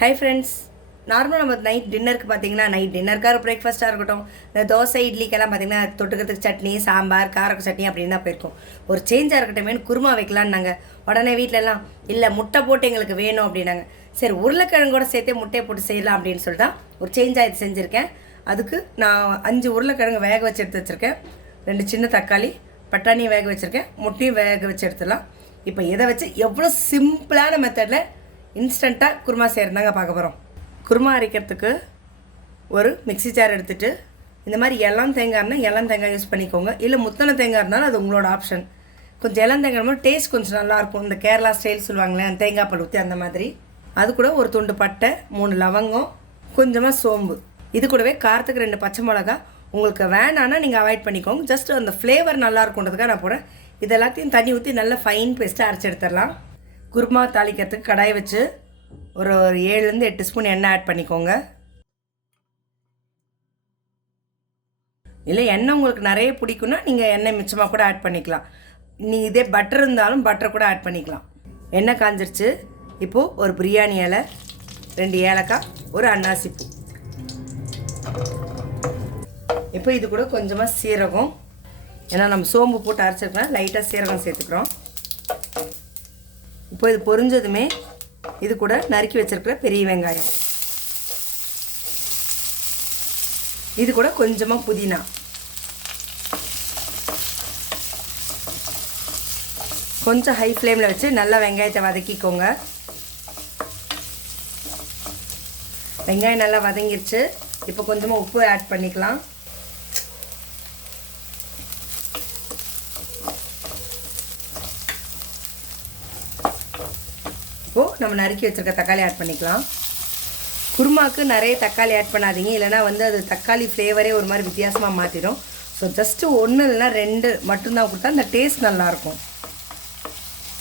Hi friends நார்மலாக நம்ம night டின்னருக்கு பார்த்தீங்கன்னா நைட் டின்னருக்காக பிரேக்ஃபாஸ்ட்டாக இருக்கட்டும். இந்த தோசை இட்லிக்கெல்லாம் பார்த்தீங்கன்னா தொட்டுக்கிறதுக்கு சட்னி சாம்பார் காரக்கு சட்னி அப்படின்னு தான் போயிருக்கும். ஒரு சேஞ்சாக இருக்கட்டுமே குருமா வைக்கலான்னு நாங்கள் உடனே வீட்டிலலாம் இல்லை முட்டை போட்டு எங்களுக்கு வேணும் அப்படின்னாங்க. சரி உருளைக்கிழங்கோட சேர்த்தே முட்டையை போட்டு செய்யலாம் அப்படின்னு சொல்லிட்டு தான் ஒரு சேஞ்சாக இது செஞ்சுருக்கேன். அதுக்கு நான் அஞ்சு உருளைக்கிழங்கு வேக வச்சு எடுத்து வச்சுருக்கேன். ரெண்டு சின்ன தக்காளி பட்டாணியும் வேக வச்சுருக்கேன். முட்டையும் வேக வச்சு எடுத்துடலாம். இப்போ இதை வச்சு எவ்வளோ சிம்பிளான மெத்தடில் இன்ஸ்டண்ட்டாக குருமா செய்கிறதாங்க பார்க்க போகிறோம் குருமா அரைக்கிறதுக்கு ஒரு மிக்ஸி ஜார் எடுத்துட்டு இந்த மாதிரி எல்லாம் தேங்காய்னா எல்லாம் தேங்காய் யூஸ் பண்ணிக்கோங்க. இல்லை முத்தனை தேங்காய் இருந்தாலும் அது உங்களோட ஆப்ஷன் கொஞ்சம் இளம் தேங்காய் மாதிரி டேஸ்ட் கொஞ்சம் நல்லாயிருக்கும் இந்த கேரளா ஸ்டைல் சொல்லுவாங்களே அந்த தேங்காய் பால் ஊற்றி அந்த மாதிரி. அது கூட ஒரு துண்டு பட்டை மூணு லவங்கம் கொஞ்சமாக சோம்பு. இது கூடவே காரத்துக்கு ரெண்டு பச்சை மிளகா. உங்களுக்கு வேணான்னா நீங்கள் அவாய்ட் பண்ணிக்கோங்க. ஜஸ்ட் அந்த ஃப்ளேவர் நல்லா இருக்குன்றதுக்காக நான் போகிறேன் இது எல்லாத்தையும் தண்ணி ஊற்றி நல்லா ஃபைன் பேஸ்ட்டாக அரைச்சி எடுத்துடலாம். குருமா தாளிக்கிறதுக்கு கடாய் வச்சு ஒரு ஒரு ஏழுலேருந்து எட்டு ஸ்பூன் எண்ணெய் ஆட் பண்ணிக்கோங்க. இல்லை எண்ணெய் உங்களுக்கு நிறைய பிடிக்குன்னா நீங்கள் எண்ணெய் மிச்சமாக கூட ஆட் பண்ணிக்கலாம். நீ இதே பட்டர் இருந்தாலும் பட்டர் கூட ஆட் பண்ணிக்கலாம். எண்ணெய் காஞ்சிருச்சு. இப்போது ஒரு பிரியாணி இலை ரெண்டு ஏலக்காய் ஒரு அன்னாசி பூ. இப்போ இது கூட கொஞ்சமாக சீரகம். ஏன்னா நம்ம சோம்பு போட்டு அரைச்சிருக்கலாம் லைட்டாக சீரகம் சேர்த்துக்கிறோம். இப்போ இது பொரிஞ்சதுமே இது கூட நறுக்கி வச்சுருக்கிற பெரிய வெங்காயம். இது கூட கொஞ்சமாக புதினா. கொஞ்சம் ஹை ஃப்ளேமில் வச்சு நல்லா வெங்காயத்தை வதக்கிக்கோங்க. வெங்காயம் நல்லா வதங்கிருச்சு. இப்போ கொஞ்சமாக உப்பு ஆட் பண்ணிக்கலாம். நம்ம நறுக்கி வச்சுருக்க தக்காளி ஆட் பண்ணிக்கலாம். குருமாவுக்கு நிறைய தக்காளி ஆட் பண்ணாதீங்க. இல்லைனா வந்து அது தக்காளி ஃப்ளேவரே ஒரு மாதிரி வித்தியாசமாக மாற்றிடும் ஸோ ஜஸ்ட்டு ஒன்று இல்லைனா ரெண்டு மட்டும்தான் கொடுத்தா அந்த டேஸ்ட் நல்லாயிருக்கும்.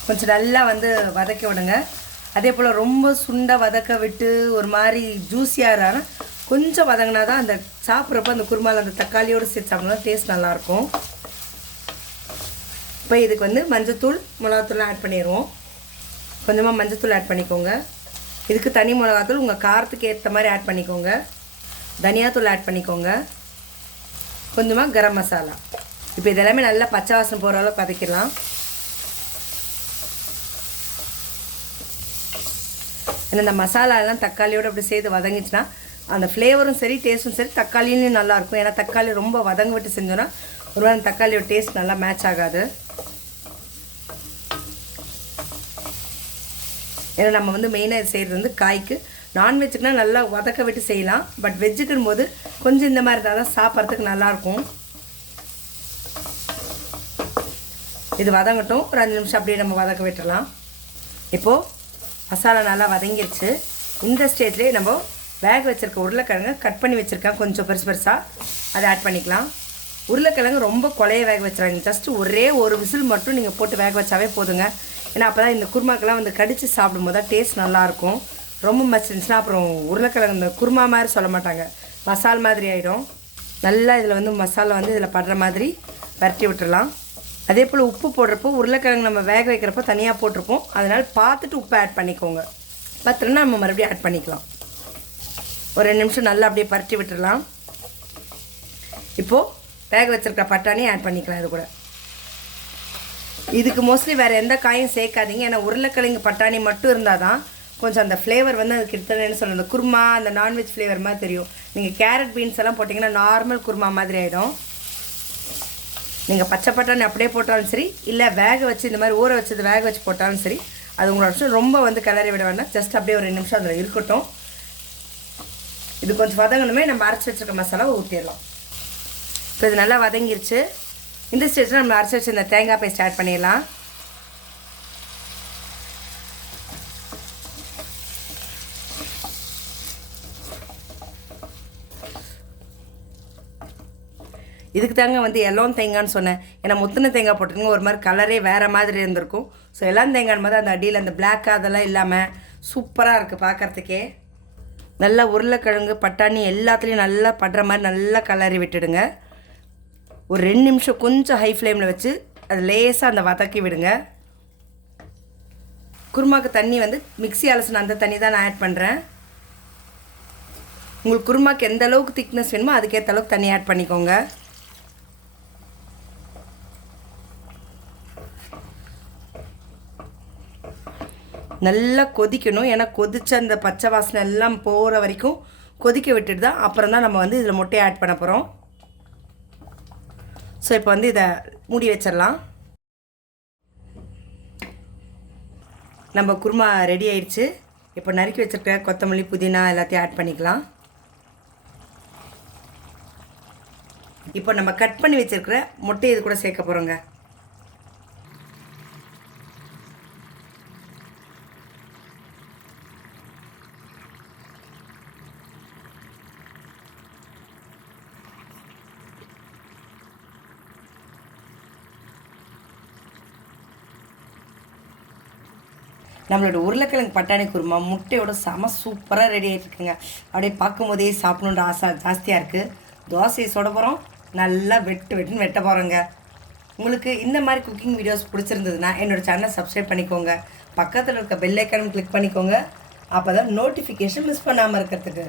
கொஞ்சம் நல்லா வந்து வதக்க விடுங்க. அதே போல் ரொம்ப சுண்டை வதக்க விட்டு ஒரு மாதிரி ஜூஸியாக கொஞ்சம் வதங்கினா தான் அந்த சாப்பிட்றப்ப அந்த குருமாவில் அந்த தக்காளியோடு சேர்த்து சாப்பிட்னா டேஸ்ட் நல்லாயிருக்கும். இப்போ இதுக்கு வந்து மஞ்சத்தூள் மிளகாத்தூள்லாம் ஆட் பண்ணிடுவோம். கொஞ்சமாக மஞ்சத்தூள் ஆட் பண்ணிக்கோங்க. இதுக்கு தனி மிளகாத்தூள் உங்கள் காரத்துக்கு ஏற்ற மாதிரி ஆட் பண்ணிக்கோங்க. தனியாத்தூள் ஆட் பண்ணிக்கோங்க. கொஞ்சமாக கரம் மசாலா. இப்போ இதெல்லாமே நல்லா பச்சை வாசனை போகிற அளவுக்கு வதக்கிடலாம். ஏன்னா இந்த மசாலாலாம் தக்காளியோடு அப்படி சேர்த்து வதங்கிச்சுன்னா அந்த ஃப்ளேவரும் சரி டேஸ்ட்டும் சரி தக்காளியும் நல்லாயிருக்கும் ஏன்னா தக்காளி ரொம்ப வதங்க விட்டு செஞ்சோன்னா ஒரு தக்காளியோட டேஸ்ட் நல்லா மேட்ச் ஆகாது. ஏன்னா நம்ம வந்து மெயினாக இது செய்கிறது வந்து காய்க்கு. நான்வெஜ்ஜுக்குனா நல்லா வதக்க விட்டு செய்யலாம். பட் வெஜ்ஜுக்குன்னு போது கொஞ்சம் இந்த மாதிரி இருந்தால் தான் சாப்பிட்றதுக்கு நல்லாயிருக்கும். இது வதங்கட்டும். ஒரு அஞ்சு நிமிஷம் அப்படியே நம்ம வதக்க விட்டுடலாம் இப்போது மசாலா நல்லா வதங்கிருச்சு. இந்த ஸ்டேஜ்லேயே நம்ம வேக வச்சுருக்க உருளைக்கிழங்கு கட் பண்ணி வச்சுருக்கேன். கொஞ்சம் பெருசு பெருசாக அதை ஆட் பண்ணிக்கலாம். உருளைக்கிழங்கு ரொம்ப கொலைய வேக வச்சுறாங்க. ஜஸ்ட் ஒரே ஒரு விசில் மட்டும் நீங்கள் போட்டு வேக வச்சாவே போதுங்க. ஏன்னா அப்போ தான் இந்த குருமாக்கெல்லாம் வந்து கடித்து சாப்பிடும்போது தான் டேஸ்ட் நல்லாயிருக்கும் ரொம்ப மச்சிருந்துச்சுன்னா அப்புறம் உருளைக்கிழங்கு இந்த குருமா மாதிரி சொல்ல மாட்டாங்க. மசால் மாதிரி ஆகிடும் நல்லா இதில் வந்து மசாலா வந்து இதில் படுற மாதிரி பரட்டி விட்டுடலாம் அதே போல் உப்பு போடுறப்போ உருளைக்கிழங்கு நம்ம வேக வைக்கிறப்போ தனியாக போட்டிருப்போம். அதனால் பார்த்துட்டு உப்பு ஆட் பண்ணிக்கோங்க. பத்திரன்னா நம்ம மறுபடியும் ஆட் பண்ணிக்கலாம். ஒரு ரெண்டு நிமிஷம் நல்லா அப்படியே பரட்டி விட்டுடலாம் இப்போது வேக வச்சுருக்கிற பட்டாணியும் ஆட் பண்ணிக்கலாம் இது கூட. இதுக்கு மோஸ்ட்லி வேறு எந்த காயும் சேர்க்காதீங்க. ஏன்னா உருளைக்கிழங்கு பட்டாணி மட்டும் இருந்தால் தான் கொஞ்சம் அந்த ஃப்ளேவர் வந்து அது கிட்டத்தட்ட சொல்லணும் அந்த குருமா அந்த நான்வெஜ் ஃப்ளேவர் மாதிரி தெரியும். நீங்கள் கேரட் பீன்ஸ் எல்லாம் போட்டிங்கன்னா நார்மல் குருமா மாதிரி ஆகிடும் நீங்கள் பச்சை பட்டாணி அப்படியே போட்டாலும் சரி இல்லை வேக வச்சு இந்த மாதிரி ஊற வச்சது வேக வச்சு போட்டாலும் சரி அது உங்களோட ரொம்ப வந்து கிளறி விட வேண்டாம். ஜஸ்ட் அப்படியே ஒரு ரெண்டு நிமிஷம் அதில் இருக்கட்டும். இது கொஞ்சம் வதங்கணுமே. நம்ம அரைச்சி வச்சுருக்க மசாலாவை ஊற்றிடலாம் இப்போ இது நல்லா வதங்கிருச்சு. இந்த ஸ்டேஜில் நம்ம அரைச்சி வச்சு இந்த தேங்காய் பேஸ்ட் ஆட் பண்ணிடலாம். இதுக்கு தாங்க வந்து எல்லாம் தேங்காய்னு சொன்னேன். ஏன்னா முத்தின தேங்காய் போட்டிருங்க ஒரு மாதிரி கலரே வேறு மாதிரி இருந்திருக்கும். ஸோ எல்லாம் தேங்காய் போது அந்த அடியில் அந்த பிளாக் அதெல்லாம் இல்லாமல் சூப்பராக இருக்குது பார்க்குறதுக்கே. நல்லா உருளைக்கிழங்கு பட்டாணி எல்லாத்துலேயும் நல்லா படுற மாதிரி நல்லா கலரி விட்டுடுங்க. ஒரு ரெண்டு நிமிஷம் கொஞ்சம் ஹை ஃப்ளேமில் வச்சு அது லேசாக அந்த வதக்கி விடுங்க. குருமாக்கு தண்ணி வந்து மிக்ஸி அலசின அந்த தண்ணி தான் நான் ஆட் பண்ணுறேன் உங்களுக்கு குருமாக்கு எந்த அளவுக்கு திக்னஸ் வேணுமோ அதுக்கேற்ற அளவுக்கு தண்ணி ஆட் பண்ணிக்கோங்க. நல்லா கொதிக்கணும். ஏன்னா கொதிச்ச அந்த பச்சை வாசனை எல்லாம் போகிற வரைக்கும் கொதிக்க விட்டுட்டு தான் அப்புறம் தான் நம்ம வந்து இதில் முட்டையை ஆட் பண்ண போகிறோம் ஸோ இப்போ வந்து இதை மூடி வச்சிடலாம். நம்ம குருமா ரெடி ஆயிடுச்சு. இப்போ நறுக்கி வச்சிருக்க கொத்தமல்லி புதினா எல்லாத்தையும் ஆட் பண்ணிக்கலாம். இப்போ நம்ம கட் பண்ணி வச்சுருக்கிற முட்டை இது கூட சேர்க்க போகிறோங்க நம்மளோட உருளைக்கிழங்கு பட்டாணி குருமா முட்டையோட செம சூப்பராக ரெடி ஆகிட்டுருக்குங்க அப்படியே பார்க்கும்போதே சாப்பிடணுன்ற ஆசை ஜாஸ்தியாக இருக்குது தோசையை சுட போகிறோம் நல்லா வெட்டு வெட்டுன்னு வெட்ட போகிறோங்க உங்களுக்கு இந்த மாதிரி குக்கிங் வீடியோஸ் பிடிச்சிருந்ததுன்னா என்னோட சேனலை சப்ஸ்கிரைப் பண்ணிக்கோங்க. பக்கத்தில் இருக்க பெல் ஐக்கானும் கிளிக் பண்ணிக்கோங்க. அப்போ தான் நோட்டிஃபிகேஷன் மிஸ் பண்ணாமல் இருக்கிறதுக்கு.